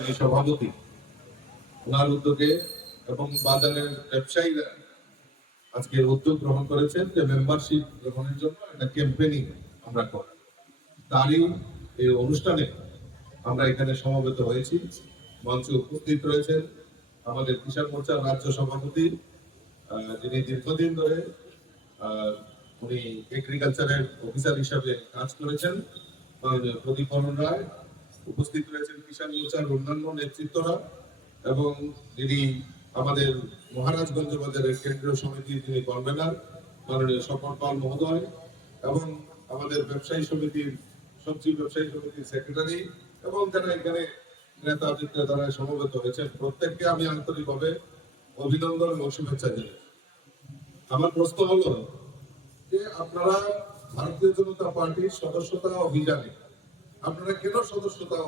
সভাপতি ওনার উদ্যোগে এবং বাজারের ব্যবসায়ীরা আজকে উদ্যোগ গ্রহণ করেছেন যে মেম্বারশিপ গ্রহণের জন্য একটা ক্যাম্পেইনিং আমরা করি। তারই এই অনুষ্ঠানে আমরা এখানে সমবেত হয়েছি। মঞ্চে উপস্থিত রয়েছেন আমাদের কিষাণ মোর্চার রাজ্য সভাপতি, যিনি দীর্ঘদিন ধরে উনি এগ্রিকালচারের অফিসার হিসাবে কাজ করেছেন, প্রদীপ রায়। উপস্থিত রয়েছেন কিষাণ মোর্চার অন্যান্য নেতৃত্বরা এবং যিনি আমাদের মহারাজগঞ্জ বাজারের কেন্দ্রীয় সমিতির যিনি কনভেনার মাননীয় স্বপন পাল মহোদয় এবং আমাদের ব্যবসায়ী সমিতির সবজি ব্যবসায়ী সমিতির সেক্রেটারি এবং যারা এখানে নেতা বিক্রেতারা সমবেত হয়েছেন, প্রত্যেককে আমি আন্তরিকভাবে অভিনন্দন এবং শুভেচ্ছা জানাই। আমার প্রশ্ন হলো যে আপনারা ভারতীয় জনতা পার্টির সদস্যতা অভিযানে আপনারা কেন সদস্যতা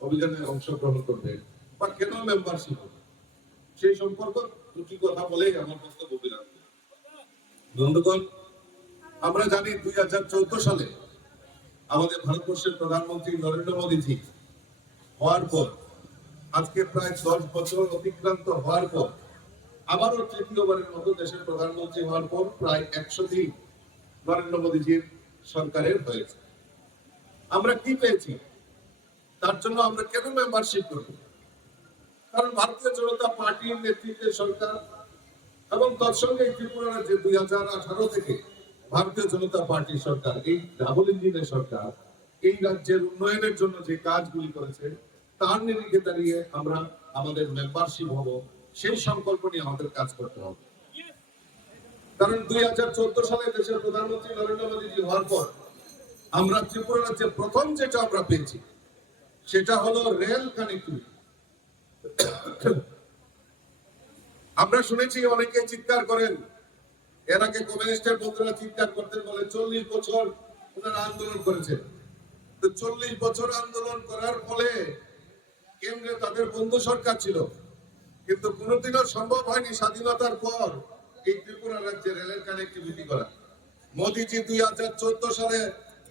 অভিযানে অংশগ্রহণ করবেন বা কেন মেম্বারশিপ, সেই সম্পর্ক দুটি কথা বলেই আমার বক্তব্য বিরাম। বন্ধুগণ, আমরা জানি 2014 সালে আমাদের ভারতবর্ষের প্রধানমন্ত্রী নরেন্দ্র মোদীজি হওয়ার পর আজকে প্রায় 10 বছর অতিক্রান্ত হওয়ার পর আবারও তৃতীয়বারের মতো দেশের প্রধানমন্ত্রী হওয়ার পর প্রায় 100 দিন নরেন্দ্র মোদীজির সরকারের হয়েছে। আমরা কি পেয়েছি, তার জন্য আমরা কেন মেম্বারশিপ করব? কারণ ভারতীয় জনতা পার্টির নেতৃত্বে সরকার এবং তৎসঙ্গে ত্রিপুরা রাজ্যে 2018 থেকে ভারতীয় জনতা পার্টির সরকার, এই ডাবল ইঞ্জিনের সরকার এই রাজ্যের উন্নয়নের জন্য যে কাজগুলি করেছে তার নিরিখে দাঁড়িয়ে আমরা আমাদের মেম্বারশিপ হব, সেই সংকল্প নিয়ে আমাদের কাজ করতে হবে। কারণ 2014 সালে দেশের প্রধানমন্ত্রী নরেন্দ্র মোদীজি হওয়ার পর আমরা ত্রিপুরা রাজ্যে প্রথম যেটা আমরা পেয়েছি সেটা হলো রেল কানেক্টিভিটি। আমরা শুনেছি অনেকে চিৎকার করেন, এর আগে কমিউনিস্টের বন্ধুরা চিৎকার করতেন, বলে 40 বছর ওনারা আন্দোলন করেছেন। তো 40 বছর আন্দোলন করার ফলে কেন্দ্রে তাদের বন্ধু সরকার ছিল, কিন্তু কোনোদিনও সম্ভব হয়নি স্বাধীনতার পর এই ত্রিপুরা রাজ্যে রেলের কানেক্টিভিটি করা। মোদীজি 2014 সালে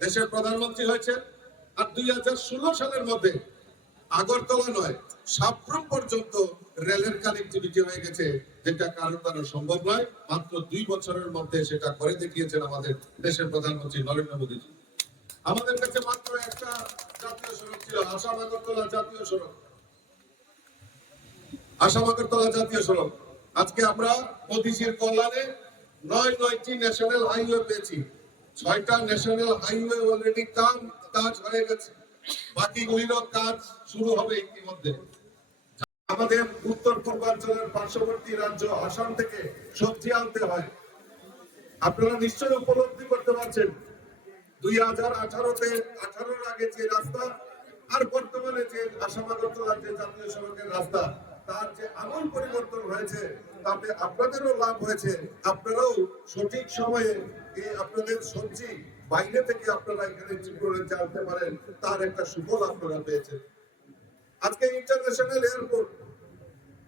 দেশের প্রধানমন্ত্রী হয়েছে আর 2016 সালের মধ্যে আগরতলা নয় সাপ্রম পর্যন্ত রেলের কানেক্টিভিটি হয়ে গেছে, যেটা কারো দ্বারা সম্ভব নয়। মাত্র 2 বছরের মধ্যে সেটা করে দেখিয়েছেন আমাদের দেশের প্রধানমন্ত্রী নরেন্দ্র মোদীজি। আমাদের কাছে মাত্র একটা জাতীয় সড়ক ছিল, আসাম আগরতলা জাতীয় সড়ক। আসাম আগরতলা জাতীয় সড়ক আজকে আমরা মোদীজির কল্যাণে 9টি ন্যাশনাল হাইওয়ে পেয়েছি। 6টা ন্যাশনাল হাইওয়ে অলরেডি কাজ হয়ে গেছে, বাকিগুলিরও কাজ শুরু হবে ইতিমধ্যে। আমাদের উত্তর পূর্বাঞ্চলের পার্শ্ববর্তী রাজ্য আসাম থেকে সবজি আনতে হয়। আপনারা নিশ্চয়ই উপলব্ধি করতে পারছেন 2018 আগে যে রাস্তা আর বর্তমানে যে আসাম আগরতলা যে জাতীয় সড়কের রাস্তা, তার যে আমূল পরিবর্তন হয়েছে, তাতে আপনাদেরও লাভ হয়েছে। আপনারাও সঠিক সময়ে এই আপনাদের সবজি বাইরে থেকে আপনারা এখানে ত্রিপুরায় আনতে পারেন, তার একটা সুফল আপনারা পেয়েছেন। আজকে ইন্টারন্যাশনাল এয়ারপোর্ট,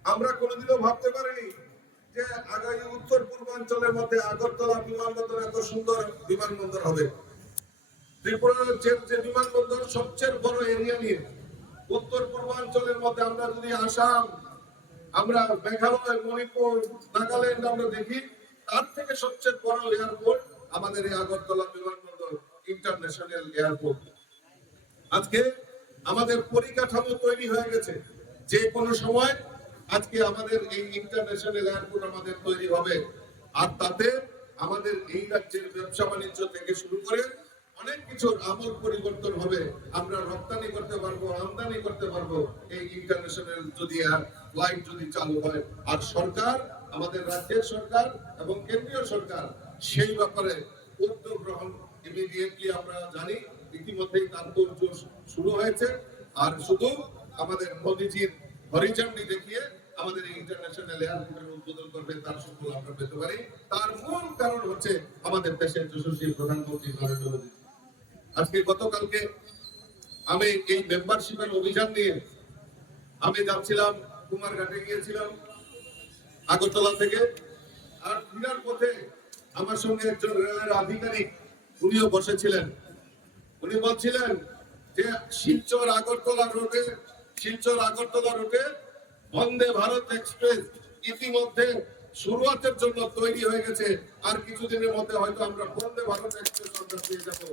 আমরা কোনোদিনও ভাবতে পারিনি যে আগামী উত্তর পূর্বাঞ্চলের মধ্যে আগরতলা বিমানবন্দর এত সুন্দর বিমানবন্দর হবে। ত্রিপুরা রাজ্যের যে বিমানবন্দর সবচেয়ে বড় এরিয়া নিয়ে, উত্তর পূর্বাঞ্চলের মধ্যে আমরা যদি আসাম, আমরা মেঘালয়, মণিপুর, নাগাল্যান্ড আমরা দেখি, তার থেকে সবচেয়ে বড় এয়ারপোর্ট আমাদের এই আগরতলা বিমানবন্দর ইন্টারন্যাশনাল এয়ারপোর্ট। আজকে আমাদের পরিকাঠামো তৈরি হয়ে গেছে, যে কোনো সময় আজকে আমাদের এই ইন্টারন্যাশনাল এয়ারপোর্ট আমাদের তৈরি হবে। আর তাতে আমাদের এই রাজ্যের ব্যবসা বাণিজ্য থেকে শুরু করে অনেক কিছুর আমূল পরিবর্তন হবে। আমরা রপ্তানি করতে পারবো, আমদানি করতে পারবো এই ইন্টারন্যাশনাল যদি ফ্লাইট যদি চালু হয়। আর সরকার, আমাদের রাজ্যের সরকার এবং কেন্দ্রীয় সরকার সেই ব্যাপারে উদ্যোগ গ্রহণ ইমিডিয়েটলি আমরা জানি ইতিমধ্যেই তার তোড়জোড় শুরু হয়েছে। আর শুধু আমাদের মোদীজির হরিঝন্ডি দেখিয়ে আমাদের এই ইন্টারন্যাশনাল এয়ারপোর্টের উদ্বোধন করবে, তার সুফল আমরা পেতে পারি। তার মূল কারণ হচ্ছে আমাদের দেশের যশস্বী প্রধানমন্ত্রী নরেন্দ্র মোদী। আজকে গতকালকে আমি এই মেম্বারশিপের অভিযান নিয়ে আমি যাচ্ছিলাম, কুমারঘাটে গিয়েছিলাম আগরতলা থেকে। আর ফিরার পথে আমার সঙ্গে একজন রেলের আধিকারিক, উনিও বসেছিলেন। উনি বলছিলেন যে শিলচর আগরতলা রোডে শিলচর আগরতলা রুটে বন্দে ভারত এক্সপ্রেস ইতিমধ্যে শুরুয়াতের জন্য তৈরি হয়ে গেছে। আর কিছুদিনের মধ্যে হয়তো আমরা বন্দে ভারত এক্সপ্রেস আমরা পেয়ে যাবো।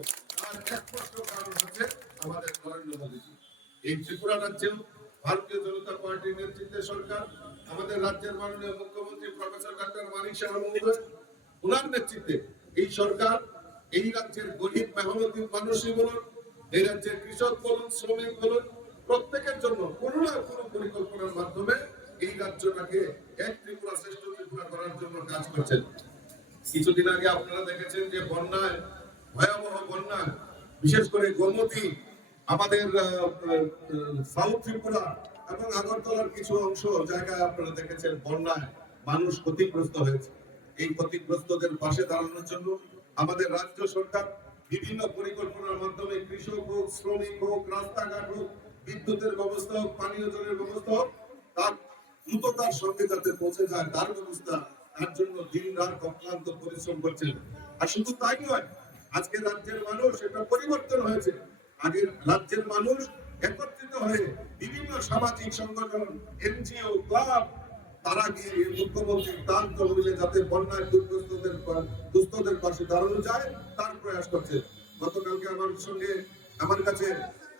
আর একমাত্র কারণ হচ্ছে আমাদের নরেন্দ্র মোদীজি। এই ত্রিপুরা রাজ্যেও ভারতীয় জনতা পার্টির নেতৃত্বে সরকার, আমাদের রাজ্যের মাননীয় মুখ্যমন্ত্রী প্রফেসর ডক্টর মানিক সাহা মহোদয়, ওনার নেতৃত্বে এই সরকার এই রাজ্যের গরিব মেহনতি মানুষই বলুন, এই রাজ্যের কৃষক বলুন, শ্রমিক বলুন, প্রত্যেকের জন্য কোনো না কোনো পরিকল্পনার মাধ্যমে এই রাজ্যটাকে এক ত্রিপুরা শ্রেষ্ঠ ত্রিপুরা করার জন্য কাজ করছেন। কিছুদিন আগে আপনারা দেখেছেন যে বন্যায়, ভয়াবহ বন্যা, বিশেষ করে গোমতী, আমাদের সাউথ ত্রিপুরা এবং আগরতলার কিছু অংশ জায়গায় আপনারা দেখেছেন বন্যায় মানুষ ক্ষতিগ্রস্ত হয়েছে। এই ক্ষতিগ্রস্তদের পাশে দাঁড়ানোর জন্য আমাদের রাজ্য সরকার বিভিন্ন পরিকল্পনার মাধ্যমে কৃষক হোক, শ্রমিক হোক, রাস্তাঘাট হোক, বিদ্যুতের ব্যবস্থা হোক, পানীয় জলের ব্যবস্থা হোক, তার দ্রুততার সঙ্গে যাতে পৌঁছে যায় তার ব্যবস্থা, তার জন্য দিন রাত অক্লান্ত পরিশ্রম করছেন। আর শুধু তাই নয়, আজকে রাজ্যের মানুষ এটা পরিবর্তন হয়েছে। আগের রাজ্যের মানুষ একত্রিত হয়ে বিভিন্ন সামাজিক সংগঠন, এনজিও, ক্লাব, তারা গিয়ে মুখ্যমন্ত্রীর দান তহবিলে যাতে বন্যায় দুস্থদের পাশে দাঁড়ানো যায় তার প্রয়াস করছে। গতকালকে আমার কাছে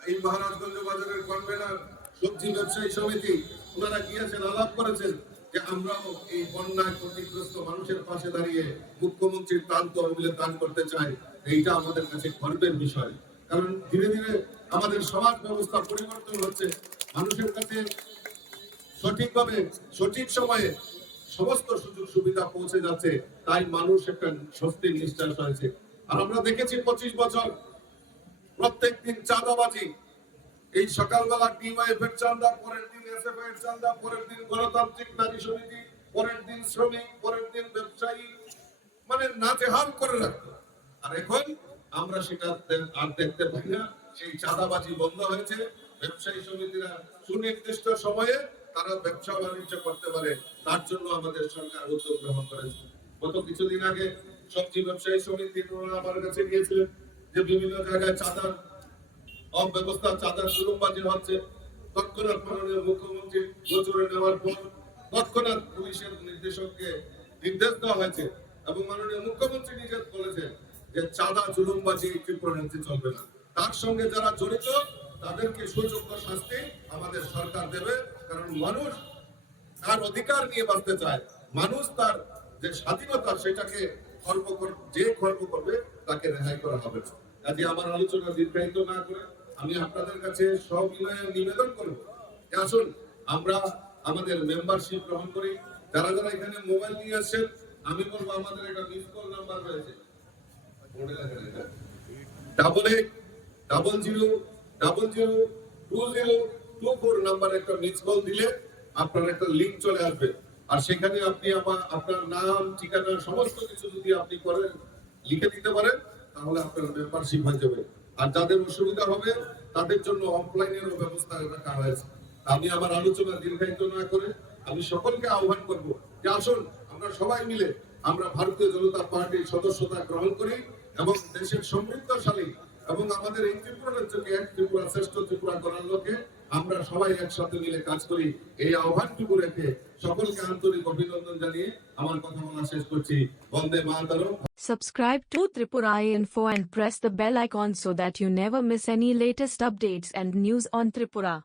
এই মহারাজগঞ্জ বাজারের কনভেনার সবজি ব্যবসায়ী সমিতি, ওনারা গিয়েছেন, আলাপ করেছেন যে আমরাও এই বন্যায় ক্ষতিগ্রস্ত মানুষের পাশে দাঁড়িয়ে মুখ্যমন্ত্রীর দান তহবিলে দান করতে চাই। এইটা আমাদের কাছে গর্বের বিষয়, কারণ ধীরে ধীরে আমাদের সমাজ ব্যবস্থা পরিবর্তন হচ্ছে, মানুষের কাছে সঠিকভাবে সঠিক সময়ে সমস্ত সুযোগ সুবিধা পৌঁছে যাচ্ছে, তাই মানুষ একটা স্বস্তির নিঃশ্বাস হয়েছে। আর আমরা দেখেছি 25 বছর প্রত্যেক দিন চাঁদাবাজি, এই সকালবেলা ডিওয়াইএফ এর চাঁদা, পরের দিন এসএফআই এর চাঁদা, পরের দিন গণতান্ত্রিক নারী সমিতি, পরের দিন শ্রমিক, পরের দিন ব্যবসায়ী, মানে নাজেহাল করে রাখতো। আর এখন আমরা সেটা আর দেখতে পাই না। সেই চাঁদাবাজি বন্ধ হয়েছে, ব্যবসায়ী সমিতিরা সুনির্দিষ্ট সময়ে তারা ব্যবসা বাণিজ্য করতে পারে, তার জন্য আমাদের সরকার উদ্যোগ গ্রহণ করেছে। গত কিছুদিন আগে সবজি ব্যবসায়ী সমিতি আমার কাছে গিয়েছিলেন যে বিভিন্ন জায়গায় চাঁদার অব্যবস্থা, চাঁদার জুলুমবাজি হচ্ছে। তৎক্ষণাৎ মাননীয় মুখ্যমন্ত্রী গোচরে নেওয়ার পর তৎক্ষণাৎ পুলিশের নির্দেশককে নির্দেশ দেওয়া হয়েছে এবং মাননীয় মুখ্যমন্ত্রী নিজে বলেছেন যে চাঁদা জুলুমবাজি ত্রিপুরা রাজ্যে চলবে না। তার সঙ্গে যারা জড়িত তাদেরকে সুযোগ্য শাস্তি আমাদের সরকার দেবে, কারণ মানুষ তার অধিকার নিয়ে বাঁচতে চায়, মানুষ তার যে স্বাধীনতা সেটাকে যে খর্ব করবে তাকে রেহাই করা হবে না। কাজে আমার আলোচনা দীর্ঘায়িত না করে আমি আপনাদের কাছে সবিনয়ে নিবেদন করব যে আসুন আমরা আমাদের মেম্বারশিপ গ্রহণ করি। যারা যারা এখানে মোবাইল নিয়ে আসছেন, আমি বলবো আমাদের একটা মিস কল নাম্বার রয়েছে, 8800002024 নাম্বার একটা মিস কল দিলে আপনার একটা লিংক চলে আসবে। আর সেখানে আপনি আপনার নাম, ঠিকানা সমস্ত কিছু যদি আপনি করেন, লিখে দিতে পারেন, তাহলে আপনার মেম্বারশিপ হয়ে যাবে। আর যাদের অসুবিধা হবে তাদের জন্য অফলাইনেরও ব্যবস্থা রাখা হয়েছে। আমি আমার আলোচনা দীর্ঘায়িত না করে আমি সকলকে আহ্বান করব যে আসুন আমরা সবাই মিলে আমরা ভারতীয় জনতা পার্টির সদস্যতা গ্রহণ করি এবং দেশের সমৃদ্ধশালী এবং আমাদের এই ত্রিপুরা রাজ্যকে এক ত্রিপুরা শ্রেষ্ঠ ত্রিপুরা করার লক্ষ্যে আমরা সবাই একসাথে মিলে কাজ করি। এই আহ্বানটুকু রেখে সকলকে আন্তরিক অভিনন্দন জানিয়ে আমার কথা বলা শেষ করছি। বন্দে মাতরম। Subscribe to Tripura Info and press the bell icon so that you never miss any latest updates and news on Tripura.